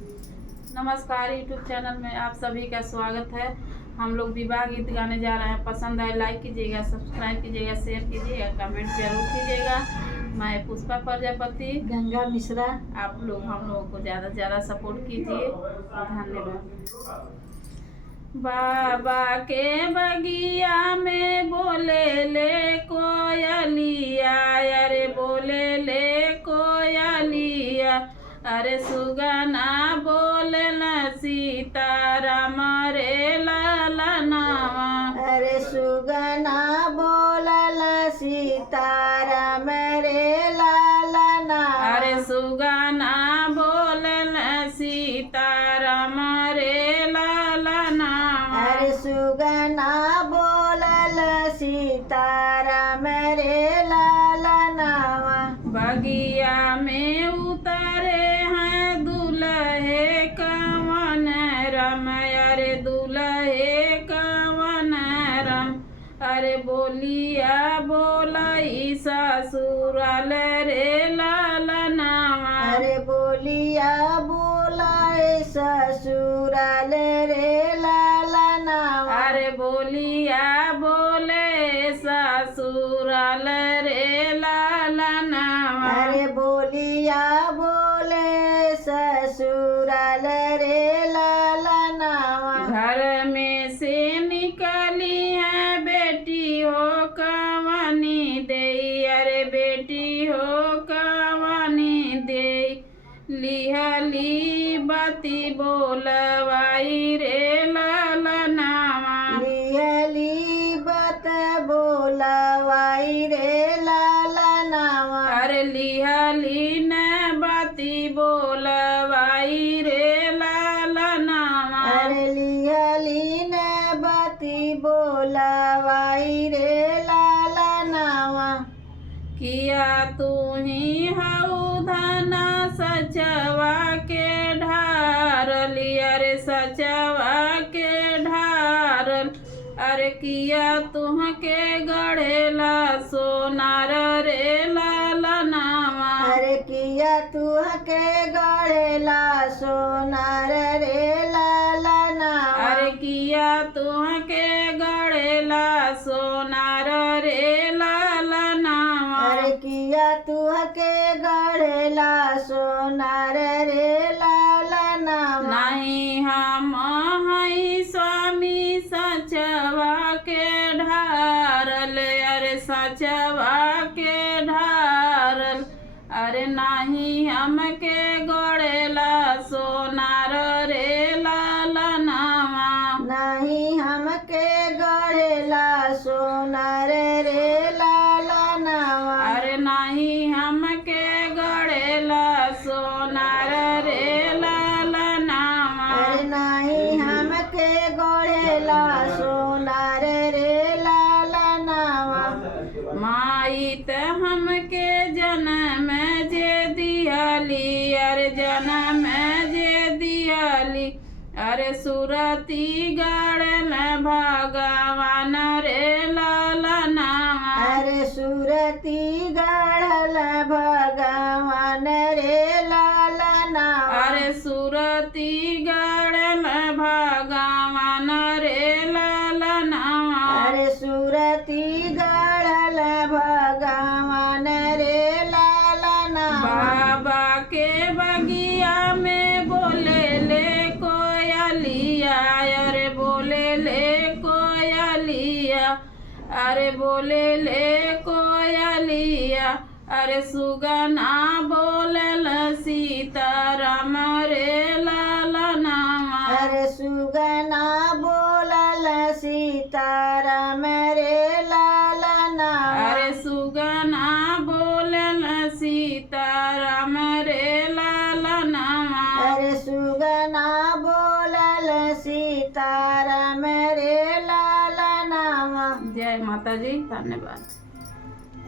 नमस्कार, YouTube channel में आप सभी का स्वागत है। हम लोग विवाह गीत गाने जा रहे हैं। पसंद आए लाइक कीजिएगा, सब्सक्राइब कीजिएगा, शेयर कीजिएगा, कमेंट जरूर कीजिएगा। मैं पुष्पा प्रजापति, गंगा मिश्रा। आप लोग हम लोगों को ज़्यादा से ज़्यादा सपोर्ट कीजिए। धन्यवाद। बाबा के बगिया में बोले ले कोयलिया, अरे बोले ले कोयलिया, अरे सुगना बोलना सीताराम रे लालनावा, अरे सुगना बोलल सीताराम रे लालना, अरे सुगना बोलना सीताराम रे लालनावा, अरे सुगना बोलल सीताराम रे लालनावा। बगिया में उतरे हैं दुल्हे कवन रम, अरे दुल्हे कवन रम, अरे बोलिया बोलाई ससुराल रे लालनावा, अरे बोलिया बोलाए ससुराल रे लालनावा, अरे बोलिया बोले ससुराल रे लालनावा, अरे बोलिया बोले ससुराल रे लालनावा। घर में से निकली है बेटी हो कवनी दे, अरे बेटी हो कवनी दे, लिहली बाती बोलवाई रे लालनावा, लिहली बत बोलवाई रे लालनावा, अरे लिहली न बाती बोलवाई रे लालनावा, अरे लिहली न बती बोलवाई रे लालनावा। किया तू ही हऊ धना सचवा के ढारल, अरे सचवा के ढारल, अरे किया तुह के गढ़ेला सोनार रे लालनावा, अरे किया तुह के गढ़ेला सोनार रे लालनावा, अरे किया तुह के गढ़ेला सोनार रे लालनावा, अरे किया तुह के गढ़ेला सोनार रे लालनावा। नहीं हम हई स्वामी सचवा के ढारल, अरे सचवा के ढारल, अरे नहीं हमके गड़ेला सोनार रे लालनावा, नहीं हमके गढ़ेला सोनार रे लालनावा, अरे नहीं हमके गड़ेला सोनार रे लालनावा, अरे नहीं हमके गढ़ेला सोनार रे लालनावा। माई त हमके जन्म जे दियाली, अरे जन्म जे दियाली, अरे सुरती गाड़ल भगवान रे लालनावा, अरे सुरती गढ़ल भगवान रे लालनावा, अरे सुरती गाड़ल भगवान रे लालनावा, अरे सुरती गढ़ल भगवान रे लालनावा। बाबा के बगिया में बोले ले कोयलिया, अरे बोले ले कोयलिया, अरे बोले ले कोयलिया, अरे सुगना बोलल सीताराम रे लालनावा, अरे सुगना बोलल सीताराम रे लालनावा, अरे सुगना बोलल सीताराम रे लालनावा, अरे सुगना बोलल सीताराम रे लालनावा। जय माता जी, धन्यवाद।